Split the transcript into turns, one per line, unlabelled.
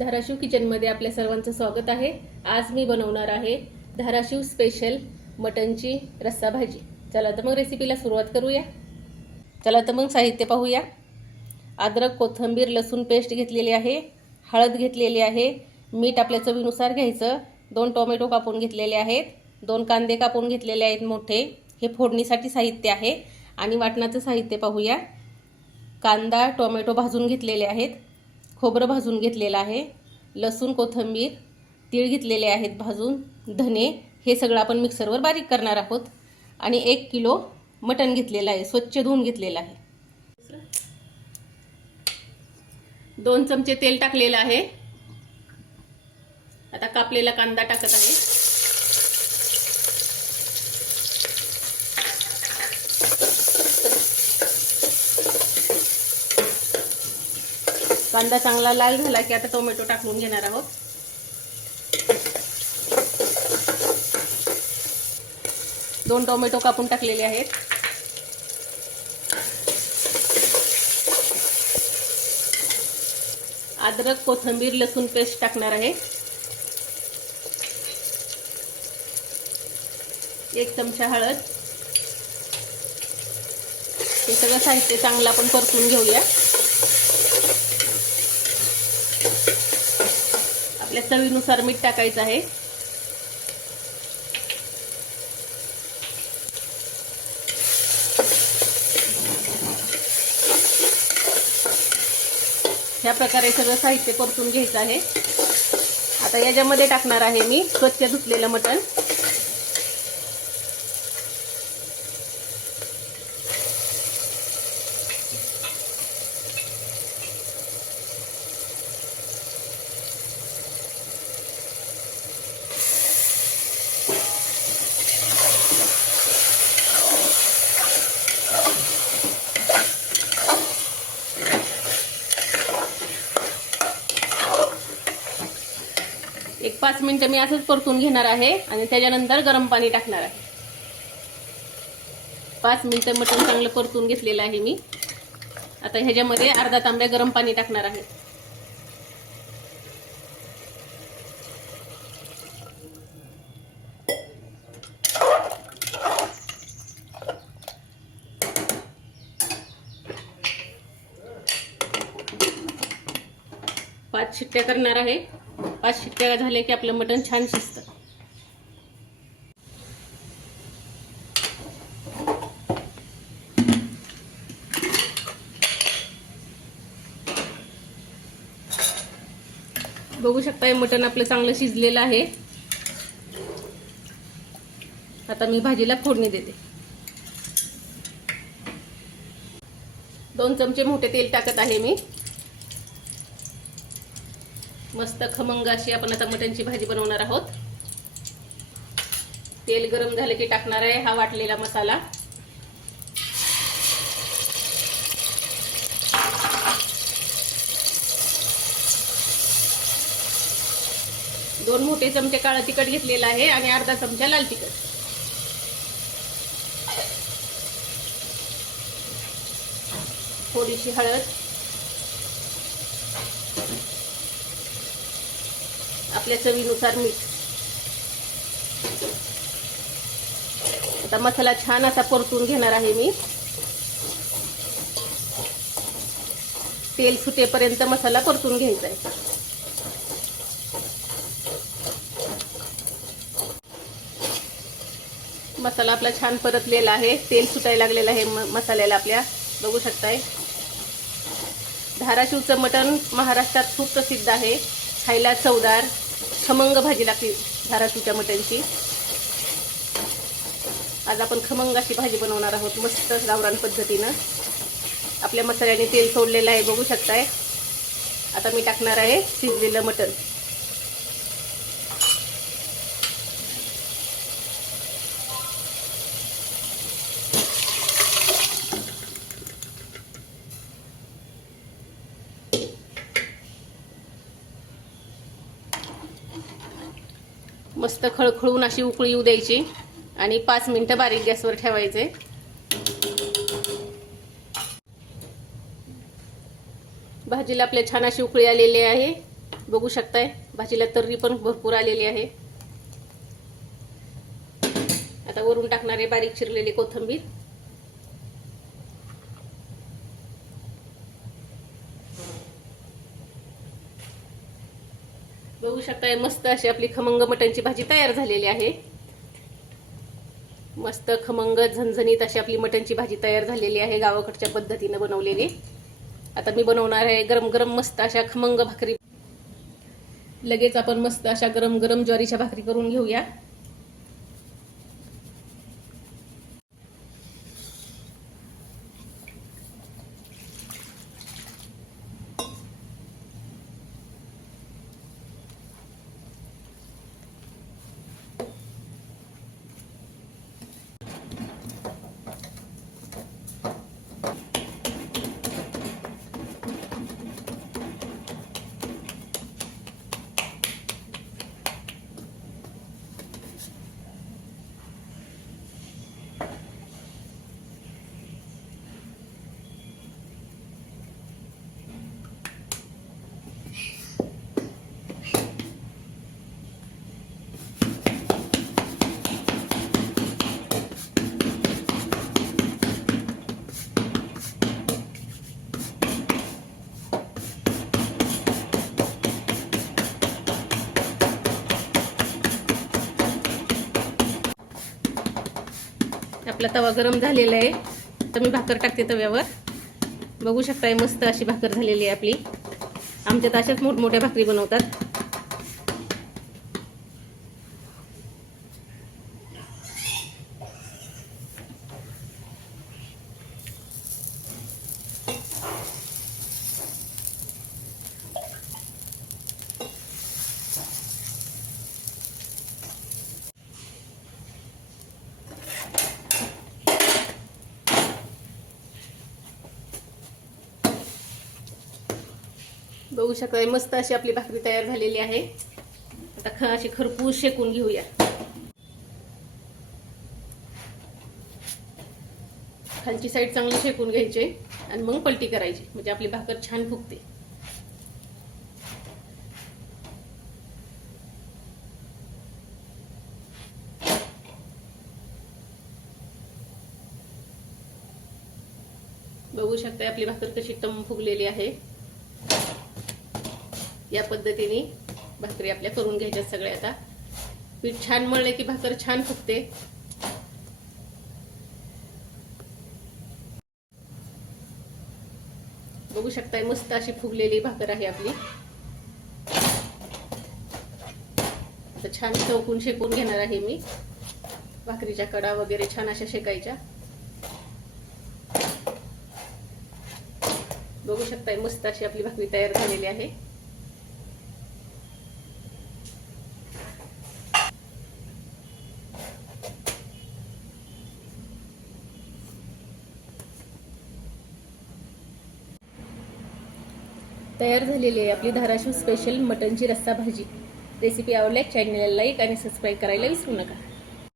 धाराशिव किचनमध्ये आपल्या सर्वांचं स्वागत आहे. आज मी बनवणार आहे धाराशिव स्पेशल मटनची रस्सा भाजी. चला तर मग रेसिपीला सुरुवात करूया. चला तर मग साहित्य पाहूया. अद्रक कोथिंबीर लसूण पेस्ट घेतलेली आहे. हळद घेतलेली आहे. मीठ आपल्या चवीनुसार घ्यायचं. दोन टोमॅटो कापून घेतलेले आहेत. दोन कांदे कापून घेतलेले आहेत मोठे. हे फोडणीसाठी साहित्य आहे. आणि वाटणाचं साहित्य पाहूया. कांदा टोमॅटो भाजून घेतलेले आहेत. खोबरं भाजून घेतलेलं आहे लसूण कोथिंबीर तीळ घेतलेले आहेत भाजून धने हे सगळं आपण मिक्सरवर बारीक करणार आहोत. आणि एक किलो मटण घेतलेलं आहे स्वच्छ धुवून घेतलेलं आहे. दोन चमचे तेल टाकलेलं आहे. आता कापलेला कांदा टाकत आहे. कांदा चांगला लाल झाला की आता टोमॅटो टाकून घेणार आहोत. दोन टोमॅटो कापून टाकलेले आहेत. अद्रक कोथिंबीर लसूण पेस्ट टाकणार आहे. एक चमचा हळद. हे सगळं साहित्य चांगलं आपण परतून घेऊया. आपल्या चवीनुसार मीठ टाकायचं आहे. ह्या प्रकारे सगळं साहित्य परतून घ्यायचं आहे. आता याच्यामध्ये टाकणार आहे मी स्वच्छ धुतलेलं मटण. पाच मिनिटं मी असंच परतून घेणार आहे आणि त्याच्यानंतर गरम पाणी टाकणार आहे. पाच मिनिटं मटण चांगलं परतून घेतलेलं आहे मी. आता ह्याच्यामध्ये अर्धा तांब्या गरम पाणी टाकणार आहे. पाच शिट्ट्या करणार आहे. पाच शिट्ट्या झाल्या की आपलं मटण छान शिजतं. बघू शकताय मटण आपलं चांगलं शिजलेलं आहे. आता मी भाजीला फोडणी देते. दोन चमचे मोठे तेल टाकत आहे मी. मस्त खमंग अशी आपण आता मटणची भाजी बनवणार आहोत. तेल गरम झालं की टाकणार आहे हा वाटलेला मसाला. दोन मोठे चमचे काळा तिखट घेतलेला आहे आणि अर्धा चमचा लाल तिखट. थोडीशी हळद. आपल्या चवीनुसार मीठ. आता मसाला छान असा परतून घेणार आहे मी. तेल सुटेपर्यंत मसाला परतून घ्यायचा आहे. मसाला आपला छान परतलेला आहे. तेल सुटायला लागलेलं आहे मसाल्याला आपल्या. बघू शकताय. धाराशिवचं मटण महाराष्ट्रात खूप प्रसिद्ध आहे. खायला चवदार. खमंग भाजी लागते धाराशिवच्या मटणची आज आपण खमंग अशी भाजी बनवणार आहोत मस्त गावरान पद्धतीनं. आपल्या मसाल्याने तेल सोडलेलं आहे बघू शकताय. आता मी टाकणार आहे शिजलेलं मटण. मस्त खळखळून अशी उकळी येऊ द्यायची. आणि पाच मिनटं बारीक गॅसवर ठेवायचे. भाजीला आपल्या छान अशी उकळी आलेली आहे. बघू शकताय भाजीला तर्री पण भरपूर आलेली आहे. आता वरून टाकणार आहे बारीक चिरलेली कोथिंबीर. बघू शकताय. मस्त अशी आपली खमंग मटणची भाजी तयार झालेली आहे. मस्त खमंग झणझणीत अशी आपली मटणची भाजी तयार झालेली आहे गावाकडच्या पद्धतीनं बनवलेली. आता मी बनवणार आहे गरम गरम मस्त अशा खमंग भाकरी. लगेच आपण मस्त अशा गरम गरम ज्वारीच्या भाकरी करून घेऊया. आपला तवा गरम झालेला आहे. तर मी भाकर टाकते तव्यावर. बघू शकताय मस्त अशी भाकर झालेली आहे आपली. आमच्यात अशाच मोठमोठ्या भाकरी बनवतात. बघू शकता मस्त अशी आपली भाकरी तयार झालेली आहे. आता ख अशी खरपूस शेकून घेऊया. खालची साईड चांगली शेकून घ्यायची आणि मग पलटी करायची म्हणजे आपली भाकर छान फुगते. बघू शकता आपली भाकर कशी टम फुगलेली आहे. या पद्धतीने भाकरी आपल्या करून घ्यायच्या सगळ्या आता. पीठ छान मळले की भाकर छान फुगते. बघू शकताय मस्त अशी फुगलेली भाकर आहे आपली. आता छान चौकून शेकून घेणार आहे मी. भाकरीच्या कडा वगैरे छान अशा शेकायच्या. बघू शकताय मस्त अशी आपली भाकरी तयार झालेली आहे. तयार झालेली आहे. आपली धाराशिव स्पेशल मटनची रस्सा भाजी. रेसिपी आवडल्यास चॅनलला लाईक आणि सबस्क्राईब करायला विसरू नका.